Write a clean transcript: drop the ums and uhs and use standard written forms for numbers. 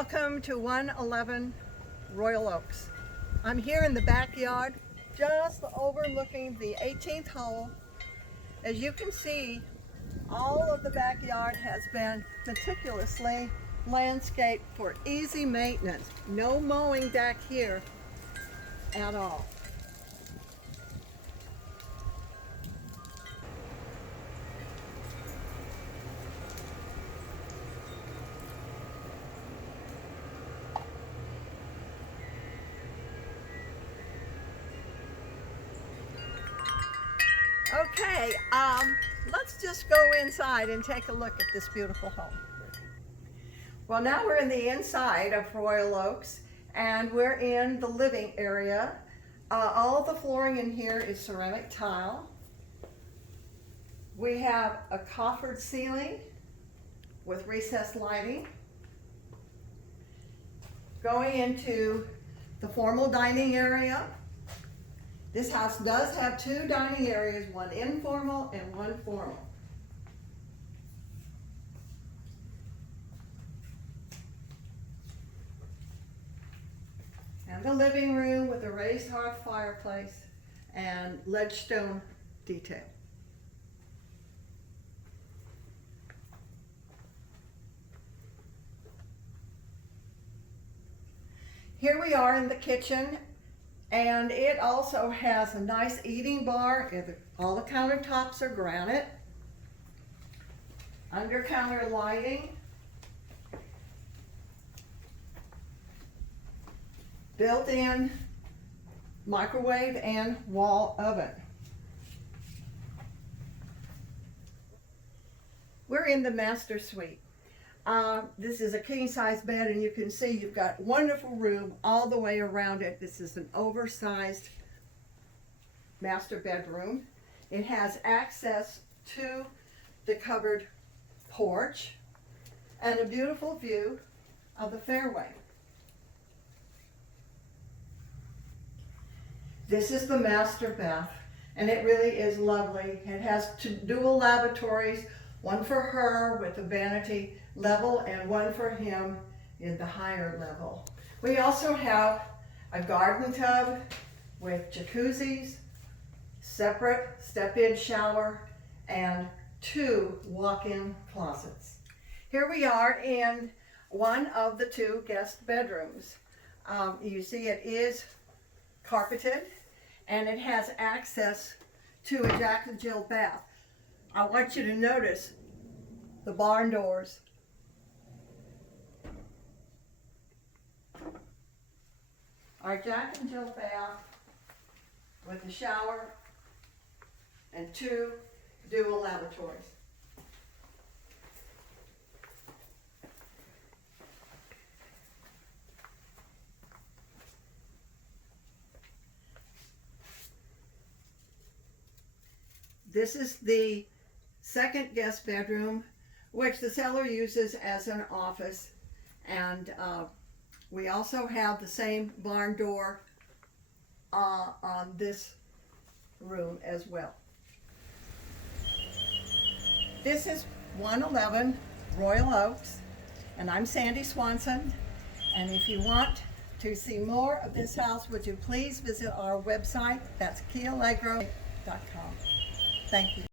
Welcome to 111 Royal Oaks. I'm here in the backyard, just overlooking the 18th hole. As you can see, all of the backyard has been meticulously landscaped for easy maintenance. No mowing back here at all. Okay, let's just go inside and take a look at this beautiful home. Well, now we're in the inside of Royal Oaks, and we're in the living area. All the flooring in here is ceramic tile. We have a coffered ceiling with recessed lighting. Going into the formal dining area. This house does have two dining areas, one informal and one formal. And the living room with a raised hearth fireplace and ledge stone detail. Here we are in the kitchen. And it also has a nice eating bar. All the countertops are granite. Under counter lighting. Built-in microwave and wall oven. We're in the master suite. This is a king-size bed, and you can see you've got wonderful room all the way around it. This is an oversized master bedroom. It has access to the covered porch and a beautiful view of the fairway. This is the master bath, and it really is lovely. It has two dual lavatories, one for her with the vanity level and one for him in the higher level. We also have a garden tub with jacuzzis, separate step-in shower, and two walk-in closets. Here we are in one of the two guest bedrooms. You see it is carpeted and it has access to a Jack and Jill bath. I want you to notice the barn doors. Our Jack and Jill bath with a shower and two dual lavatories. This is the second guest bedroom, which the seller uses as an office, and we also have the same barn door on this room as well. This is 111 Royal Oaks, and I'm Sandy Swanson, and if you want to see more of this house, would you please visit our website? That's Allegro.com. Thank you.